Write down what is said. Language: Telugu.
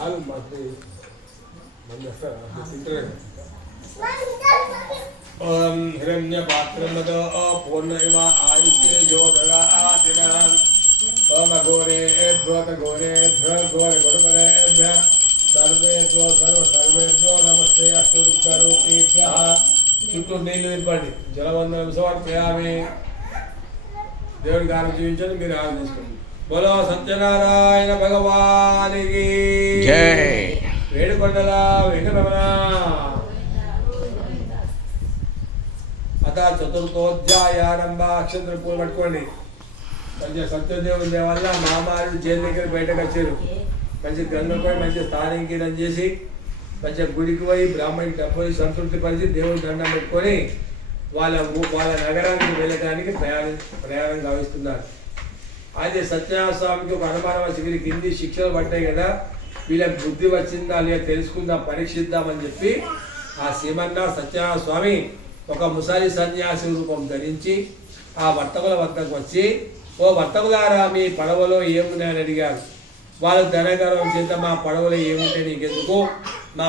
ओम हिरण्यपात्रमदो पूर्णैव आयुष्ये जोदगातिनाम् ओम घोरेभ्यो घोरगुरुवरेभ्यः सर्वेभ्यो सर्वेभ्यो नमस्ते अष्टोरुद्ररूपेभ्यः చుట్టూ నీళ్ళు నింపండి జలవందనం సమర్పయామి దేవుడి గారు జీవించండి మీరు ఆనందించుకోండి బోలో సత్యనారాయణ భగవానికి జై వేడుకొండల వెంకటరమణ అత చతుర్థోధ్యాయారంభ అక్షంతర పూలు పట్టుకోండి మంచిగా సత్యదేవుని వల్ల మామారు జైలు దగ్గర బయటకు వచ్చారు మంచి గంగకు పోయి మంచి స్థానికీడం చేసి మంచిగా గుడికి పోయి బ్రాహ్మణికి డబ్బులు సంతృప్తి పరిచి దేవుడి దండం పెట్టుకొని వాళ్ళ నగరానికి వెళ్ళడానికి ప్రయాణం గావిస్తున్నారు. అయితే సత్యనారాయణ స్వామికి ఒక అనుమానం వచ్చి వీరికి హిందీ శిక్షలు పడ్డాయి కదా, వీళ్ళకి బుద్ధి వచ్చిందా లేదా తెలుసుకుందాం పరీక్షిద్దామని చెప్పి ఆ శ్రీమన్నారాయణ సత్యనారాయణ స్వామి ఒక ముసాలి సన్యాసి రూపం ధరించి ఆ వర్తకుల వద్దకు వచ్చి, ఓ వర్తకులారా మీ పడవలో ఏమున్నాయని అడిగారు. వాళ్ళు ధనగర్వం చేత మా పడవలో ఏముంటే నీకెందుకు, మా